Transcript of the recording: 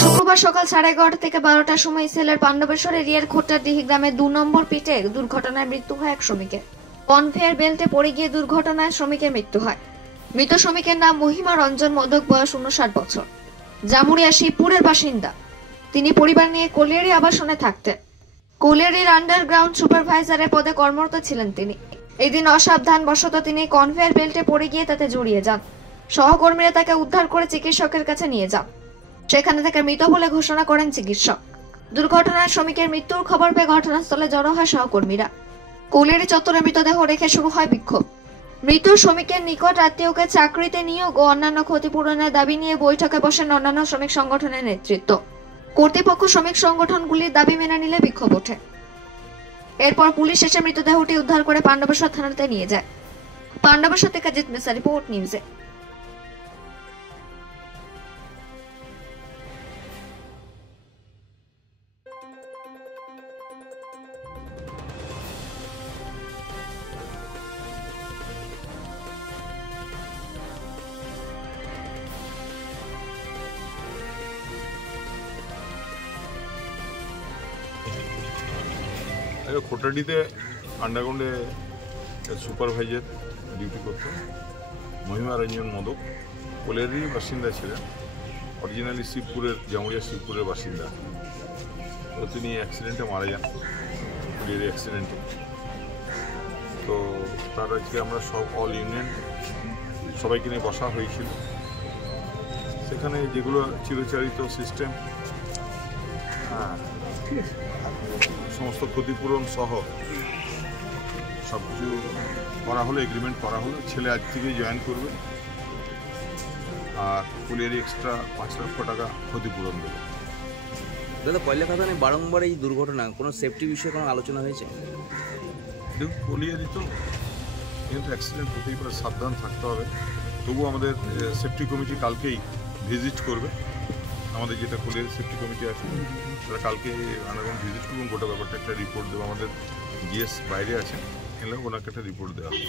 শুক্রবার সকাল 11:30 থেকে 12টার সময় সিলের পাণ্ডবেশ্বর এরিয়ার খোট্টারদিহি গ্রামে 2 নম্বর পিটে দুর্ঘটনায় মৃত্যু হয় এক শ্রমিকের। কনভেয়ার বেল্টে পড়ে গিয়ে দুর্ঘটনায় শ্রমিকের মৃত্যু হয়। মৃত শ্রমিকের নাম মহিমা রঞ্জন মোদক, বয়স 59 বছর, জামুরিয়া শিবপুরের বাসিন্দা। তিনি পরিবার নিয়ে কোলিয়ারি আবাসনে থাকতেন। কোলিয়ারির আন্ডারগ্রাউন্ড সুপারভাইজারের পদে কর্মরত ছিলেন তিনি। এদিন অসাবধানবশত তিনি কনভেয়ার বেল্টে পড়ে গিয়ে তাতে জড়িয়ে যান। সহকর্মীরা তাকে উদ্ধার করে চিকিৎসকের কাছে নিয়ে যান। সেখানে তাকে মৃত বলে ঘোষণা করেন চিকিৎসক। দুর্ঘটনায় শ্রমিকের মৃত্যুর খবর পেয়ে ঘটনাস্থলে জড়ো হয় সহকর্মীরা। কোলিয়ারি চত্বরে মৃতদেহ রেখে শুরু হয় বিক্ষোভ। মৃত শ্রমিকের নিকট আত্মীয়কে চাকরিতে নিয়োগ ও অন্যান্য ক্ষতিপূরণের দাবি নিয়ে বৈঠকে বসেন অন্যান্য শ্রমিক সংগঠনের নেতৃত্ব। কর্তৃপক্ষ শ্রমিক সংগঠনগুলির দাবি মেনে নিলে বিক্ষোভ ওঠে। এরপর পুলিশ এসে মৃতদেহটি উদ্ধার করে পাণ্ডবেশ্বর থানাতে নিয়ে যায়। পাণ্ডবেশ্বর থেকে জিৎ মিসা, রিপোর্ট নিউজে। খোটাডিতে আন্ডারগ্রাউন্ডে সুপারভাইজার ডিউটি করতেন মহিমা রঞ্জন মোদক। কোলিয়ারির বাসিন্দা ছিলেন, অরিজিনালি শিবপুরের, জামুরিয়া শিবপুরের বাসিন্দা। তো তিনি অ্যাক্সিডেন্টে মারা যান, কোলিয়ারি অ্যাক্সিডেন্টে। তো তার আজকে আমরা সব অল ইউনিয়ন সবাইকে নিয়ে বসা হয়েছিল। সেখানে যেগুলো চিরচারিত সিস্টেম, সমস্ত ক্ষতিপূরণ সহ সব কিছু করা হলো, এগ্রিমেন্ট করা হলো। ছেলে আজ থেকেই জয়েন করবে, আর কোলিয়ারি এক্সট্রা 5 লক্ষ টাকা ক্ষতিপূরণ দেবে। দাদা, পয়লা কথা নেই, বারংবার এই দুর্ঘটনা, কোনো সেফটি বিষয়ে কোনো আলোচনা হয়েছে? দেখুন, কোলিয়ারি তো কিন্তু অ্যাক্সিডেন্ট হতেই পারে, সাবধান থাকতে হবে। তবু আমাদের সেফটি কমিটি কালকেই ভিজিট করবে। আমাদের যেটা কোলিয়ারি সেফটি কমিটি আছে, তারা কালকে আন্ডারগ্রাউন্ড ভিজিট করবেন, গোটা ব্যাপারটা একটা রিপোর্ট দেবে। আমাদের জিএস বাইরে আছেন, এলে ওনাকে একটা রিপোর্ট দেওয়া হবে।